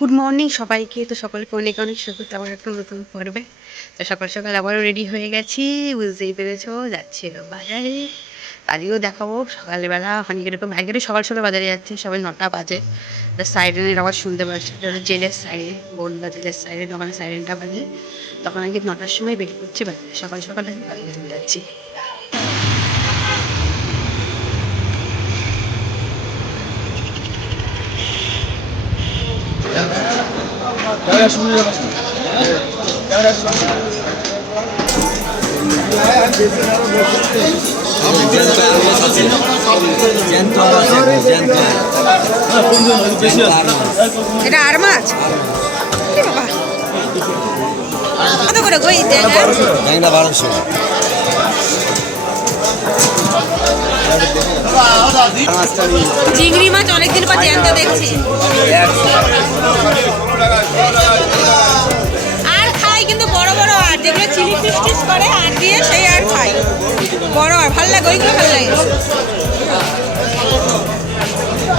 Good morning সবাইকে। তো সকলকে অনেক অনেক শুভেচ্ছা আমার একটা নতুন পর্বে। তো সকাল সকাল আবারও রেডি হয়ে গেছি, বুঝতেই পেরেছো, যাচ্ছি বাজারে। আজকেও দেখাবো সকালবেলা অনেক এরকম ভাগ্যের সকাল সকাল বাজারে যাচ্ছে, সবাই 9টা বাজে। সাইরেনের আওয়াজ শুনতে পাচ্ছি, জেলের সাইরেন, বন্যা জেলের সাইরেন, ওখানে সাইরেনটা বাজে। তখন আগে 9টার সময় বের করছি বাজারে, সকাল সকাল আমি বাজারে যাচ্ছি। এটা আর মাছ কত করে গো? ট্যাংরা 1200। চিংড়ি মাছ অনেকদিন পর জ্যান্ত দেখছি। আর খাই কিন্তু বড় বড় আর যেগুলো চিলি ফিশ করে আর দিয়ে সেই আর খাই বড় আর ভালো লাগে, ওইগুলো ভালো লাগে।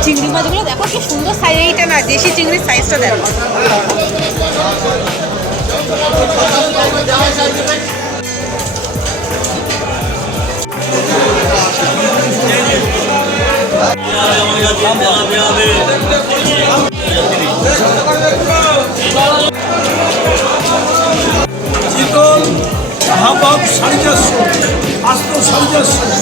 চিংড়ি মাছগুলো দেখো কি সুন্দর সাইজ, এইটা না দেশি চিংড়ির সাইজটা দেখো। চিতল হাফ 450, আস্ত 450।